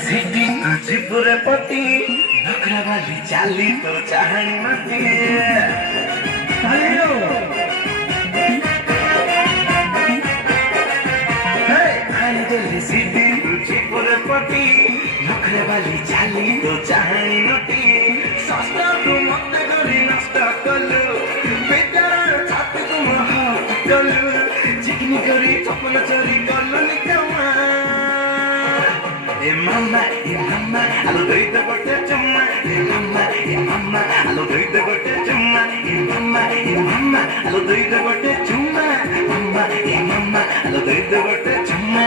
City तुझपुरे पटी नखरा वाली चाली तो चाहनी मती सिटी तुझपुरे पटी नखरा वाली चाली तो चाहनी मती सस्ता तू मत करी नष्टा कलु बेचारा छाती तुम हाथ कलु चिकनी करी चपल चोरी कलु निकमा mama, alo doida gote chumma. Mama, alo doida gote chumma. Mama, alo doida gote chumma. Mama, alo doida gote chumma.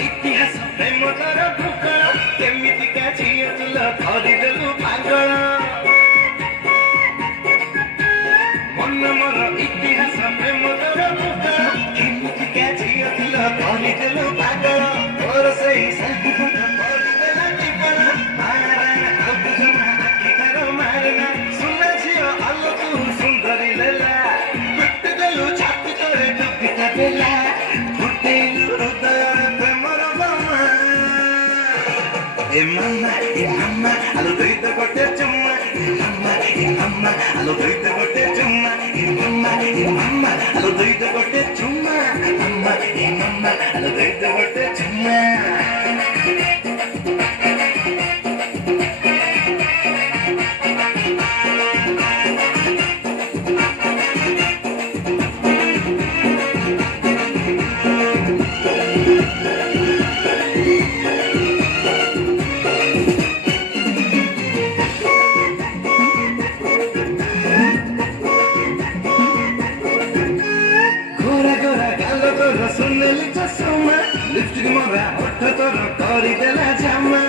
इतिहास प्रेम कर भूकल केमिति का झियो तुल धरिदेलु पागल मन मोर इतिहास प्रेम कर भूकल केमिति का झियो तुल धरिदेलु पागल तोर सही संगीत धरिदेला टिकल मारा अब जमा आखि तारो मारना सुना झियो आलो तू सुंदरी लेला टूट गलु छाती तोरे डुबिता बेला फुटेलु हृदय mama, alo doida gote chumma. Mama, alo doida gote chumma. Mama, alo doida gote chumma. Mama, alo doida gote chumma. सुनली चश्मा लिपस्टिक मोरा होठ तोर करिदेला जामा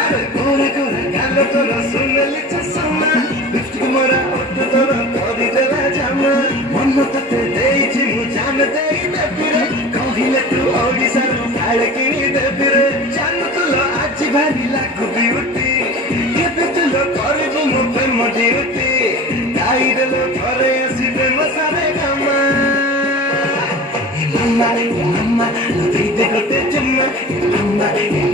अरे गोरा गोरा गालो तोर सुनली चश्मा लिपस्टिक मोरा होठ तोर करिदेला जामा मन तते देइछि मु जान देइ देबिरे कहिले तू ओडिसा रु काले किनि देबिरे जान तुलो आज भारी लागु बिउटी केबे तुलो करबु मो प्रेम डिउटी गाई देलो थरे आसी प्रेम सारे Mama, alo doida gote chumma.